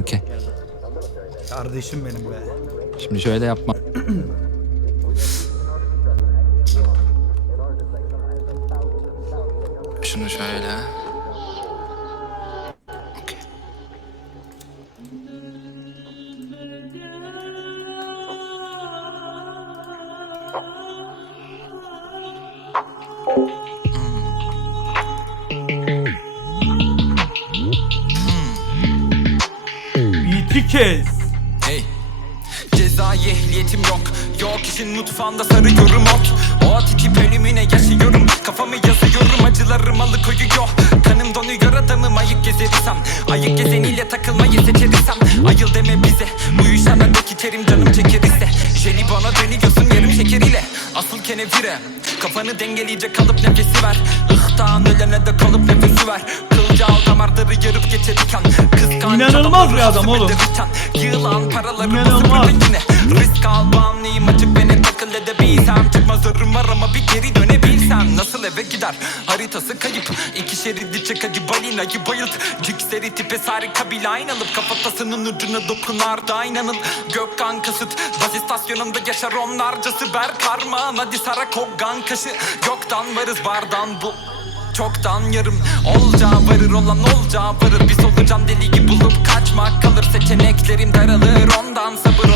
Okey. Kardeşim benim be. Şimdi şöyle yapma. Şunu şöyle. Okey. Bir kez. Hey. Cezai ehliyetim yok. Yok işin mutfağında sarıyorum ot O atitip ölümüne yaşıyorum. Kafamı yazıyorum acılarım alıkoyuyor. Kanım donuyor adamım ayık gezersem. Ayık gezeniyle takılmayı seçersem. Ayıl deme bize. Uyuşana dek içerim canım çeker ise Jeli bana dönüyorsun yarım şekeriyle kenevire Kafanı dengeleyecek kalıp nefesi ver Ihtan ölene de kalıp nefesi ver Kılcal damarları yarıp geçer iken Kıskanç İnanılmaz bir adam oğlum. Yılan paraları İnanılmaz. basıp yine Risk al bağımlıyım açık beni takıl edebilsem Çıkmaz örüm var ama bir geri dönebilsem. Nasıl eve gider? Haritası kayıp. İki şeridi çek hadi balinayı bayılt Cikseri tipe harika bir line alıp Kafatasının ucuna dokunar da inanın Gökkan kasıt. Baz istasyonunda yaşar onlarcası Ber karmağın. Hadi sara koggan kaşı. Yoktan varız bardan bu. Çoktan yarım. Olacağı varır olan olacağı varır. Biz olacağım deliği bulup kaçmak kalır. Seçeneklerim daralır. Ondan sabır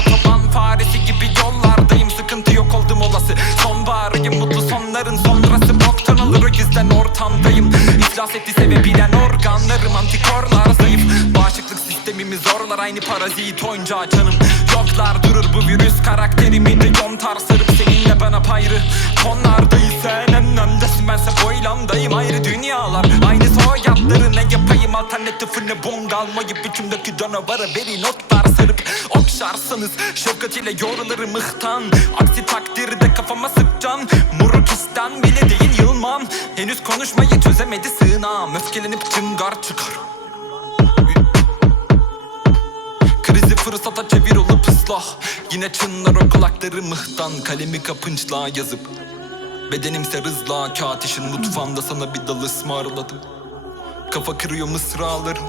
aynı parazit oyuncağı canım. Yoklar durur bu virüs karakterimi de yontar. Sarıp seninle bana payrı Tonlardayız sen en öndesin bense boylamdayım. Ayrı dünyalar aynı soyadları. Ne yapayım? Alternatifine bong almayıp içimdeki canavara veri notlar sarıp Okşarsanız şefkat ile yorulırım ıhtan. Aksi takdirde kafama sıkcan Muruk isten bile değil yılmam. Henüz konuşmayı çözemedi sığınağım. Öfkelenip çıngar çıkar fırsata çevir olup ıslah. Yine çınlar o kulakları mıhtan Kalemi kapınçla yazıp. Bedenimse rızla Kağıt işin mutfağımda sana bir dal ısmarladım. Kafa kırıyor mısralarım.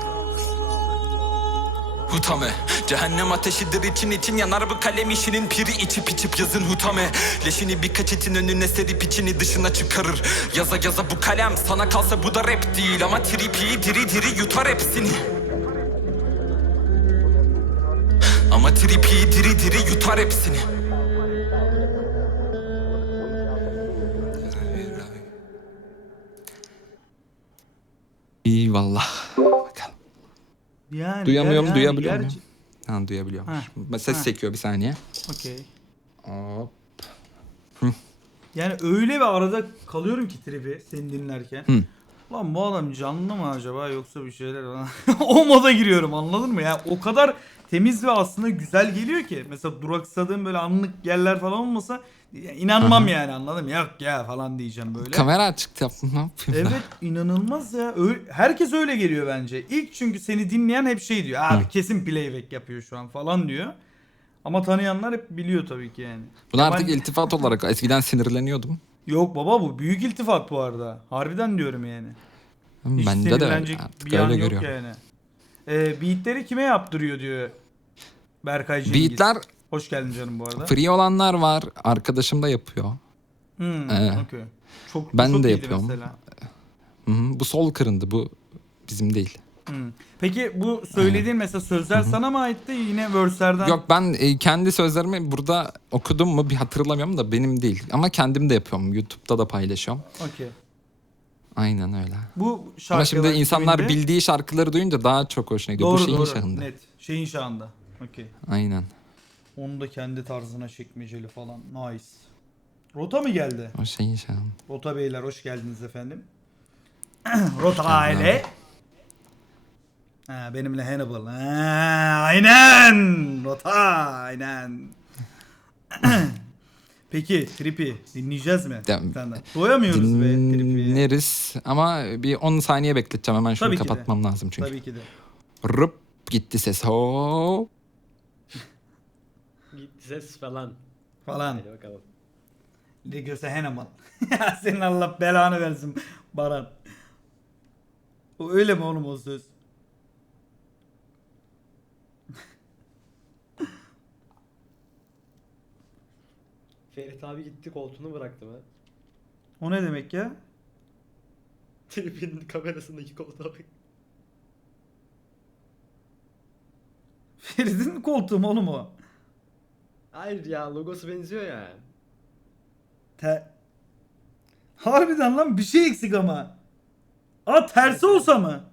Hutame Cehennem ateşidir için için yanar bu kalem işinin piri. İçip içip yazın hutame Leşini birkaç itin önüne serip içini dışına çıkarır. Yaza yaza bu kalem sana kalsa bu da rap değil Ama tripi diri diri yutar hepsini Ama tripi diri diri yutar hepsini İyi valla. Bakalım. Yani Duyamıyorum, yani duyabiliyor gerçi- muyum? Ha duyabiliyorum. Ha, Ses ha. sekiyor bir saniye. Okey. Hop. Yani öyle bir arada kalıyorum ki tribi seni dinlerken. Hı. Lan bu adam canlı mı acaba yoksa bir şeyler falan. o moda giriyorum anladın mı? Yani o kadar temiz ve aslında güzel geliyor ki. Mesela duraksadığım böyle anlık yerler falan olmasa ya inanmam yani anladın mı? Yok ya falan diyeceğim böyle. Kamera açık yaptım ne yapayım? Evet inanılmaz ya. Ö- herkes öyle geliyor bence. İlk çünkü seni dinleyen hep şey diyor. Abi kesin playback yapıyor şu an falan diyor. Ama tanıyanlar hep biliyor tabii ki yani. Bunu artık Ben- iltifat olarak eskiden sinirleniyordum. Yok baba bu büyük iltifat bu arada. Harbiden diyorum yani. Hiç Bende de artık bir öyle yok görüyorum. yani. Ee, beatleri kime yaptırıyor diyor Berkay Cengiz. Beatler Hoş geldin canım bu arada. free olanlar var. Arkadaşım da yapıyor. Hmm, Ee, okey. Çok, ben çok de iyiydi yapıyorum. Mesela. Hı hı. Bu sol kırındı. Bu bizim değil. Hmm. Peki bu söylediğin mesela sözler sana mı aitti yine verse'lerden? Yok ben e, kendi sözlerimi burada okudum mu bir hatırlamıyorum da benim değil. Ama kendim de yapıyorum. YouTube'da da paylaşıyorum. Okey. Aynen öyle. Bu şarkılar Ama şimdi insanlar kimindi? bildiği şarkıları duyunca daha çok hoşuna gidiyor. Doğru Bu şeyin doğru. şahında. Net. Şeyin şahında. Okey. Aynen. Onu da kendi tarzına çekmeceli falan. Nice. Rota mı geldi? O şeyin şahında. Rota beyler hoş geldiniz efendim. Rota aile. Ha, benimle Hannibal. Ha, aynen. Rota aynen. Peki Trippy dinleyeceğiz mi? Dem- daha. Doyamıyoruz be Trippy'ye. Dinleriz ama bir 10 saniye bekleteceğim hemen şunu Tabii ki de. kapatmam lazım çünkü. Tabii ki de. Rıp gitti ses hop. Gitti ses falan. Falan. Hadi bakalım. Görse Hannibal. Ya Senin Allah belanı versin Baran. O öyle mi oğlum o söz? Ferit abi gitti koltuğunu bıraktı mı? O ne demek ya? Trip'in kamerasındaki koltuğa bak. Ferit'in koltuğu mu oğlum o? Hayır ya logosu benziyor ya. Te... Harbiden lan bir şey eksik ama. Aa tersi olsa mı?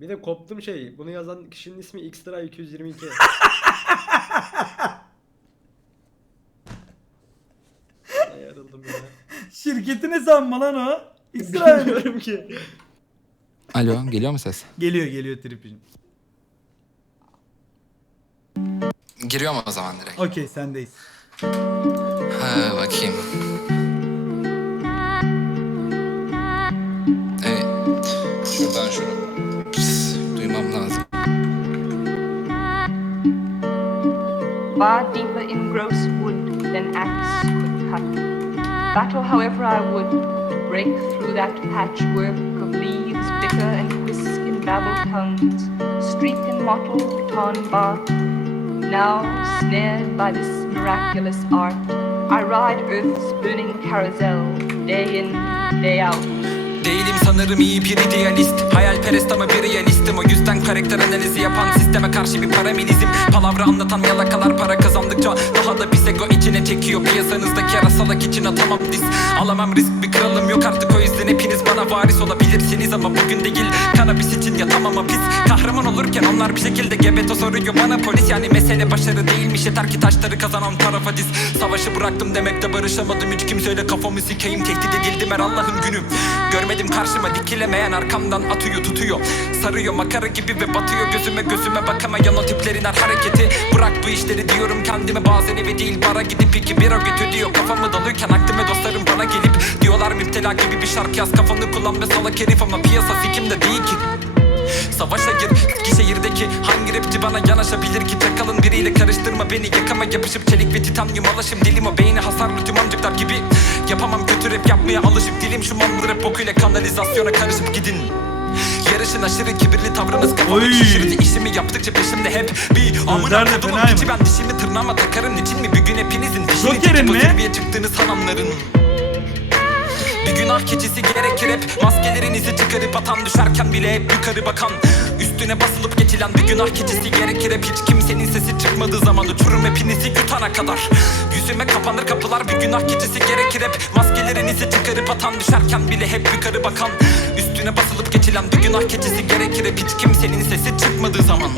Bir de koptum şey. Bunu yazan kişinin ismi Xtra 222. Yarıldım ya. Şirketin hesabı mı lan o? İsrail. Bilmiyorum ki. Alo geliyor mu ses? geliyor geliyor tripin. Giriyor mu o zaman direkt? Okey sendeyiz. Ha bakayım. Evet. Şuradan şunu pıs, duymam lazım. far deeper in gross wood than axe could cut. However I would break through that patchwork of leaves, bicker and whisk in babbled tongues, streak and mottle, tarn bark. Now, snared by this miraculous art, I ride Earth's burning carousel, day in, day out. Değilim sanırım iyi bir idealist. Hayalperest ama bir realistim. O yüzden karakter analizi yapan sisteme karşı bir paramilizm Palavra anlatan yalakalar para kazandıkça Daha da pis ego içine çekiyor. Piyasanızdaki yarasalak için atamam diz. Alamam risk bir kralım yok artık. O yüzden Hepiniz bana varis olabilirsiniz ama bugün değil. Kanabis için yatamam hapis Kahraman olurken onlar bir şekilde gebeto soruyor bana. Polis Yani mesele başarı değilmiş. Yeter ki taşları kazanan tarafa diz. Savaşı bıraktım demekte barışamadım. Hiç kimseyle kafamı sikeyim. Tehdit edildim her Allah'ın günü. Görmedim karşıma dikilemeyen arkamdan atıyor tutuyor Sarıyor makara gibi ve batıyor gözüme gözüme bakamayan o tiplerin her hareketi. Bırak bu işleri diyorum kendime bazen eve değil bara gidip iki bira götü diyor. Kafamı dalıyorken aklıma dostlarım bana gelip Diyorlar müptela gibi bir şarkı yaz kafanı kullan ve salak herif. Ama piyasa sikimde değil ki. Savaşa gir ki şehirdeki hangi rapçi bana yanaşabilir ki? Çakalın biriyle karıştırma beni yakama yapışıp çelik ve titanyum alaşım Dilim o beyni hasarlı tüm amcıklar gibi. Yapamam kötü rap yapmaya alışık dilim Şu mamlı rap bokuyla kanalizasyona karışıp gidin Yarışın aşırı kibirli tavrınız kafamı Oy. şişirdi. İşimi yaptıkça peşimde hep bir amına kodumun piçi ben dişimi tırnağıma takarım. İçin mi? Bir gün hepinizin dişini çekip o zirveye çıktığını sananların bir günah keçisi gerekir hep Maskelerinizi çıkarıp atan düşerken bile hep yukarı bakan. Üstüne basılıp geçilen bir günah keçisi gerekir hep. Hiç kimsenin sesi çıkmadığı zaman uçurum hepinizi yutana kadar. Yüzüme kapanır kapılar bir günah keçisi gerekir hep. Maskelerinizi çıkarıp atan düşerken bile hep yukarı bakan Üstüne basılıp geçilen bir günah keçisi gerekir. Hep Hiç kimsenin sesi çıkmadığı zaman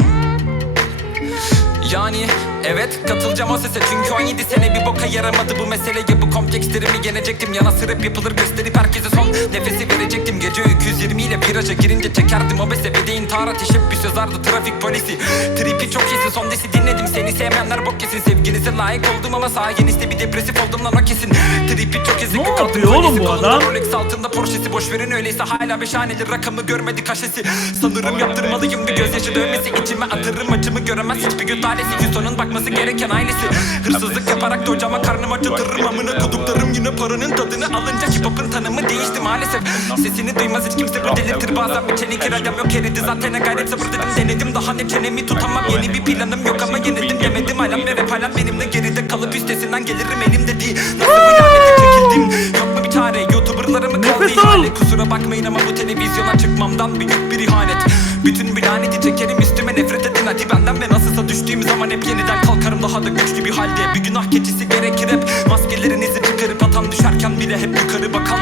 yani evet katılacağım o sese. Çünkü 17 sene bir boka yaramadı bu mesele. Ya bu komplekslerimi yenecektim. Yana sırıp yapılır gösterip herkese son nefesi verecektim. Gece 220 ile viraja girince çekerdim o bese. Bedeğin tara teşebbüs yazardı trafik polisi tripi çok iyisin son desi dinledim seni. Sevmeyenler bok yesin sevginize layık oldum ama sayenizde bir depresif oldum lan o kesin. Tripi çok iyisin Ne yapıyor oğlum bu adam? Rolex altında Porsche'si. Boş verin öyleyse hala beş haneli rakamı görmedi kaşesi. Sanırım yaptırmalıyım bir gözyaşı dövmesi. İçime atırım acımı göremez hiçbir gün talesi Houston'un bakması gereken ailesi. Hırsızlık yaparak da hocama karnım acıtırırım amına koduklarım yine paranın tadını alınca hip hop'un tanımı değişti maalesef. Sesini duymaz hiç kimse bu delirtir. Bazen bir çelik iradem yok eridi zaten gayret sabır dedim denedim. Daha ne çenemi tutamam. Yeni bir planım yok ama yenildim. Demedim hala ve rap hala benimle geride kalıp üstesinden gelirim elimde değil. Nasıl bu lanete çekildim? Yok bir çare youtuberlarımı kaldı ihale. Kusura bakmayın ama bu televizyona çıkmamdan büyük bir ihanet. Bütün bir laneti çekerim üstüme nefret edin. Hadi benden Ve nasılsa düştüğüm zaman hep yeniden kalkarım. Daha da güçlü bir halde Bir günah keçisi gerekir hep. Maskelerinizi çıkarıp atan düşerken bile hep yukarı bakan.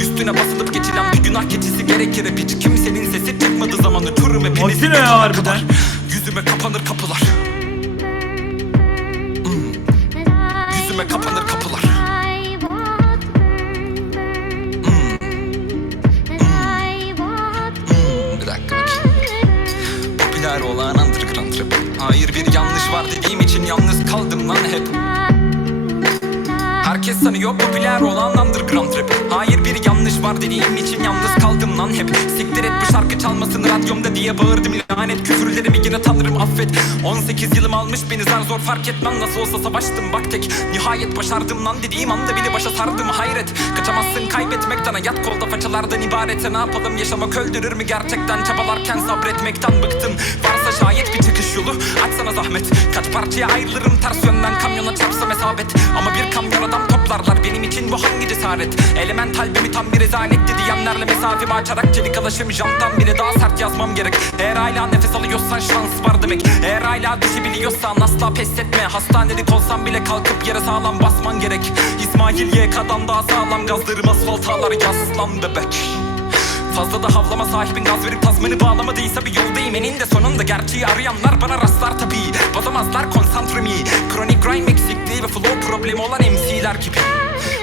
Üstüne basılıp geçilen bir günah keçisi gerekir hep. Hiç kimsenin sesi çıkmadığı zaman uçurum hepinizi. Ya kadar. Yüzüme kapanır kapılar. Hmm. Yüzüme kapanır kapılar Sanıyor popüler olan underground rap Hayır bir yanlış var dediğim için yalnız kaldım lan hep. Siktir et bu şarkı çalmasın radyomda diye bağırdım. Lanet Küfürlerimi yine tanrım affet. 18 yılım almış beni zar zor fark etmem Nasıl olsa savaştım bak tek. Nihayet başardım lan dediğim anda beni başa sardım. Hayret Kaçamazsın kaybetmekten hayat kolda façalardan ibaretse ne yapalım? Yaşamak öldürür mü gerçekten? Çabalarken sabretmekten bıktım. Varsa şayet bir çıkış yolu açsana zahmet. Kaç parçaya ayrılırım ters yönden kamyona çarpsa mesabet. Ama bir kamyon adam toplarlar. Benim için bu hangi cesaret? Elemental bir tam bir rezaletti diyenlerle mesafemi açarak Çelik alaşım janttan bile daha sert yazmam gerek. Eğer hala nefes alıyorsan şans var demek. Eğer hala düşebiliyorsan asla pes etme. Hastanelik olsam bile kalkıp yere sağlam basman gerek. İsmail YK'dan daha sağlam gazlarım asfalt ağlar. Yaslan bebek Fazla da havlama sahibin gaz verip tasmanı bağlamadıysa bir yoldayım eninde sonunda gerçeği arayanlar bana rastlar tabii. Bozamazlar konsantremi. Kronik rhyme eksikliği ve flow problemi olan MC'ler gibi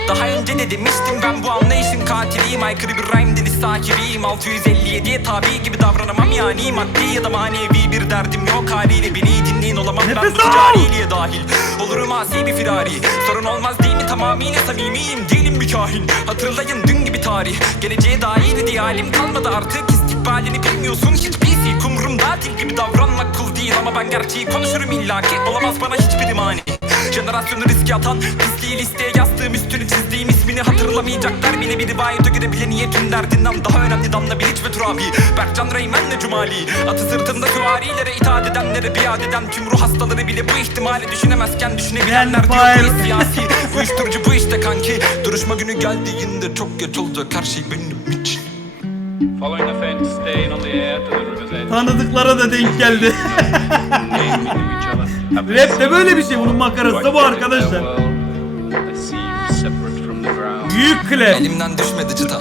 daha önce de demiştim? Ben bu anlayışın katiliyim. Aykırı bir rhyme dili sahibiyim 657'ye tabi gibi davranamam. Yani Maddi ya da manevi bir derdim yok. Haliyle Beni dinleyin olamam. Ben bu al! ticariyle dahil. Olurum asi bir firari. Sorun olmaz değil mi? Tamamıyla samimiyim. Değilim bir kahin. Hatırlayın dün gibi tarih. Geleceğe dair diye halim kalmadı artık. İstikbalini bilmiyorsun. Hiçbir sik umurumda Dil gibi davranmak cool değil. Ama ben gerçeği konuşurum illaki. Olamaz bana hiçbir mani Jenerasyonu riske atan Pisliği listeye yazdığım üstünü çizdiğim ismini hatırlamayacaklar bile. Bir rivayete göre bile niyetin derdinden daha önemli Damla Bilic ve Turabi Berkcan Reymen'le Cumali. Atı sırtında süvarilere itaat edenlere biat eden Tüm ruh hastaları bile bu ihtimali düşünemezken düşünebilenler diyor bu iş siyasi. Uyuşturucu bu işte kanki. Duruşma günü geldiğinde çok geç olacak her şey benim için. Following the fence, staying on the air to the river's edge. Tanıdıklara da denk geldi. Rap de böyle bir şey. Bunun makarası da bu arkadaşlar. Büyük klep. Elimden düşmedi çıta.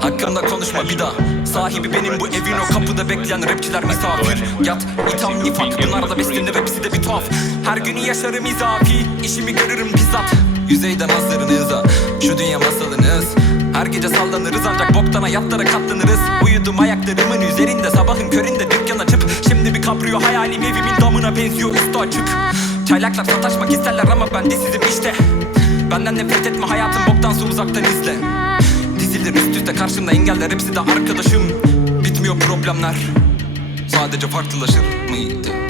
Hakkımda konuşma bir daha. Sahibi benim bu evin o kapıda bekleyen rapçiler misafir. Yat, itham, nifak. Bunlarla beslenir hepsi de bir tuhaf. Her günü yaşarım izafi. İşimi görürüm bizzat. Yüzeyden azlarınıza Şu dünya masalınız. Her gece sallanırız ancak boktan hayatlara katlanırız. Uyudum ayaklarımın üzerinde. Sabahın köründe dükkan açıp Kabrio hayalim evimin damına benziyor üstü açık. Çaylaklar sataşmak isterler ama ben sizim işte. Benden nefret etme hayatım boktansa uzaktan izle. Dizilir üst üste karşımda engeller hepsi de arkadaşım. Bitmiyor problemler. Sadece farklılaşır mıydı?